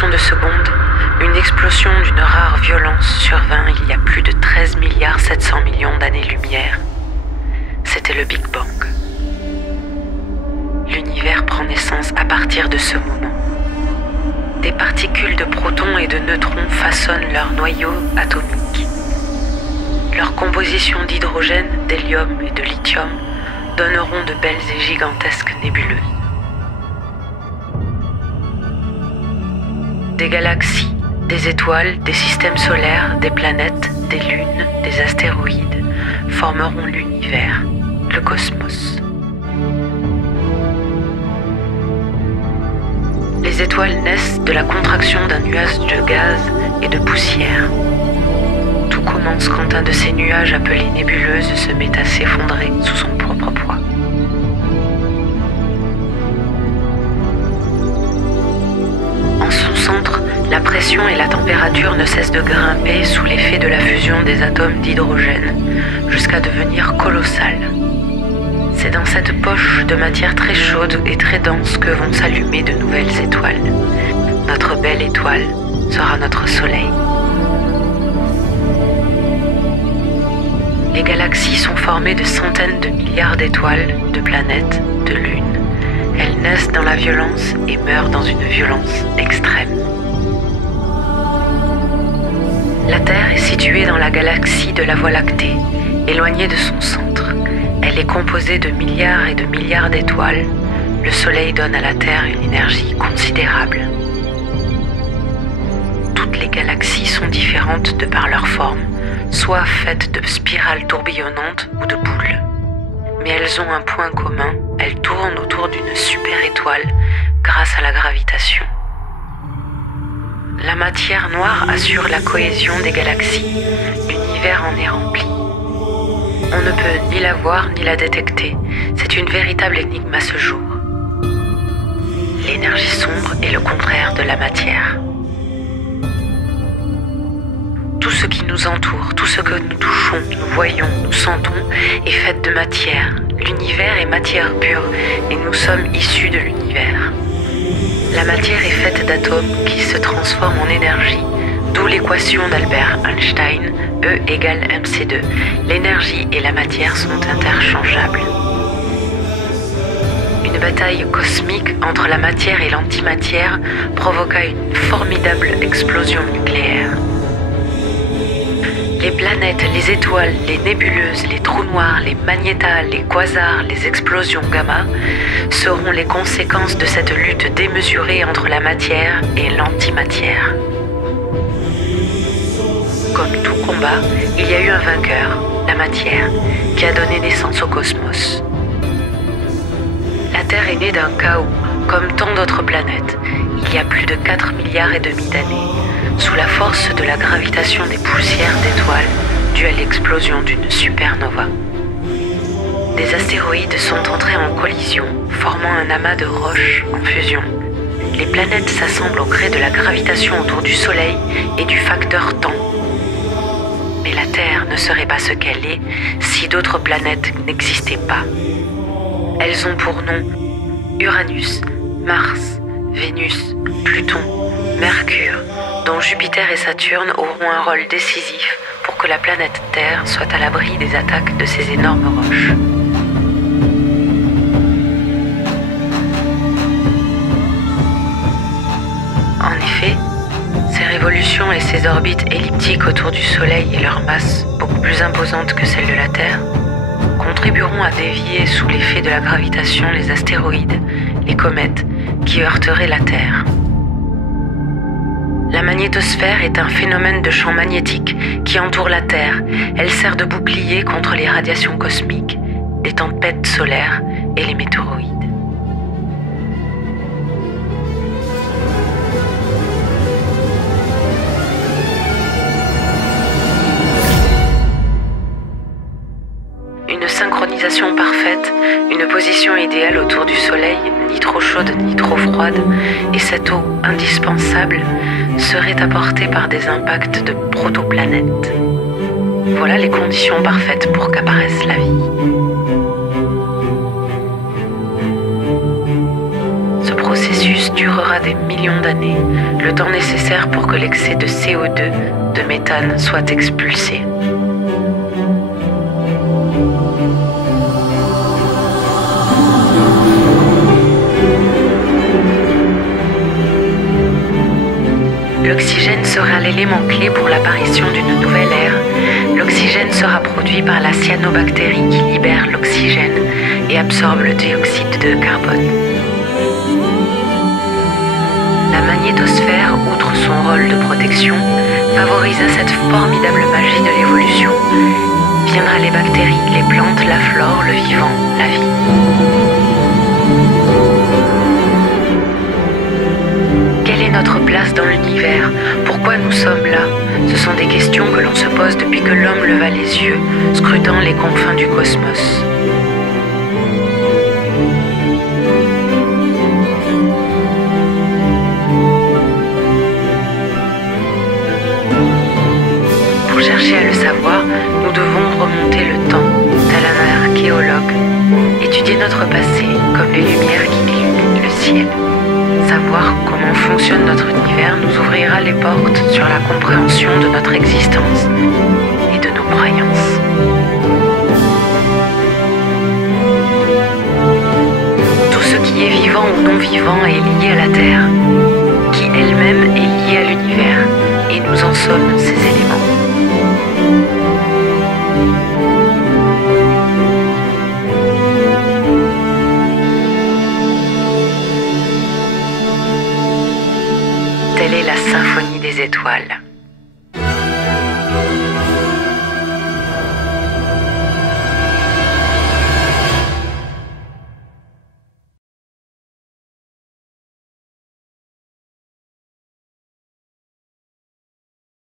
fraction de seconde, une explosion d'une rare violence survint il y a plus de 13 700 millions d'années-lumière. C'était le Big Bang. L'univers prend naissance à partir de ce moment. Des particules de protons et de neutrons façonnent leur noyau atomique. Leur composition d'hydrogène, d'hélium et de lithium donneront de belles et gigantesques nébuleuses. Des galaxies, des étoiles, des systèmes solaires, des planètes, des lunes, des astéroïdes formeront l'univers, le cosmos. Les étoiles naissent de la contraction d'un nuage de gaz et de poussière. Tout commence quand un de ces nuages appelés nébuleuses se met à s'effondrer sous son propre poids. En son centre, la pression et la température ne cessent de grimper sous l'effet de la fusion des atomes d'hydrogène, jusqu'à devenir colossales. C'est dans cette poche de matière très chaude et très dense que vont s'allumer de nouvelles étoiles. Notre belle étoile sera notre soleil. Les galaxies sont formées de centaines de milliards d'étoiles, de planètes, de lunes. Elles naissent dans la violence et meurent dans une violence extrême. La Terre est située dans la galaxie de la Voie lactée, éloignée de son centre. Elle est composée de milliards d'étoiles. Le Soleil donne à la Terre une énergie considérable. Toutes les galaxies sont différentes de par leur forme, soit faites de spirales tourbillonnantes ou de boules. Mais elles ont un point commun, elles tournent autour d'une super-étoile grâce à la gravitation. La matière noire assure la cohésion des galaxies. L'univers en est rempli. On ne peut ni la voir ni la détecter. C'est une véritable énigme à ce jour. L'énergie sombre est le contraire de la matière. Tout ce qui nous entoure, tout ce que nous touchons, nous voyons, nous sentons est fait de matière. L'univers est matière pure et nous sommes issus de l'univers. La matière est faite d'atomes qui se transforment en énergie, d'où l'équation d'Albert Einstein, E égale mc2. L'énergie et la matière sont interchangeables. Une bataille cosmique entre la matière et l'antimatière provoqua une formidable explosion nucléaire. Les planètes, les étoiles, les nébuleuses, les trous noirs, les magnétas, les quasars, les explosions gamma seront les conséquences de cette lutte démesurée entre la matière et l'antimatière. Comme tout combat, il y a eu un vainqueur, la matière, qui a donné naissance au cosmos. La Terre est née d'un chaos, comme tant d'autres planètes, il y a plus de 4,5 milliards d'années, sous la force de la gravitation des poussières d'étoiles due à l'explosion d'une supernova. Des astéroïdes sont entrés en collision, formant un amas de roches en fusion. Les planètes s'assemblent au gré de la gravitation autour du Soleil et du facteur temps. Mais la Terre ne serait pas ce qu'elle est si d'autres planètes n'existaient pas. Elles ont pour nom Uranus, Mars, Vénus, Pluton, Mercure, dont Jupiter et Saturne auront un rôle décisif pour que la planète Terre soit à l'abri des attaques de ces énormes roches. En effet, ces révolutions et ces orbites elliptiques autour du Soleil et leur masse, beaucoup plus imposante que celle de la Terre, contribueront à dévier sous l'effet de la gravitation les astéroïdes, les comètes, qui heurteraient la Terre. La magnétosphère est un phénomène de champ magnétique qui entoure la Terre. Elle sert de bouclier contre les radiations cosmiques, les tempêtes solaires et les météoroïdes. Une synchronisation parfaite, une position idéale autour du Soleil, ni trop chaude ni trop froide, et cette eau indispensable serait apportée par des impacts de protoplanètes. Voilà les conditions parfaites pour qu'apparaisse la vie. Ce processus dure durera des millions d'années, le temps nécessaire pour que l'excès de CO2, de méthane, soit expulsé. L'oxygène sera l'élément clé pour l'apparition d'une nouvelle ère. L'oxygène sera produit par la cyanobactérie qui libère l'oxygène et absorbe le dioxyde de carbone. La magnétosphère, outre son rôle de protection, favorisa cette formidable magie de l'évolution. Viendra les bactéries, les plantes, la flore, le vivant, la vie. Quelle est notre place dans l'univers? Pourquoi nous sommes là? Ce sont des questions que l'on se pose depuis que l'homme leva les yeux, scrutant les confins du cosmos. Pour chercher à le savoir, nous devons remonter le temps, tel un archéologue, étudier notre passé comme les lumières qui illuminent le ciel. Savoir comment fonctionne notre univers nous ouvrira les portes sur la compréhension de notre existence et de nos croyances. Tout ce qui est vivant ou non vivant est lié à la Terre.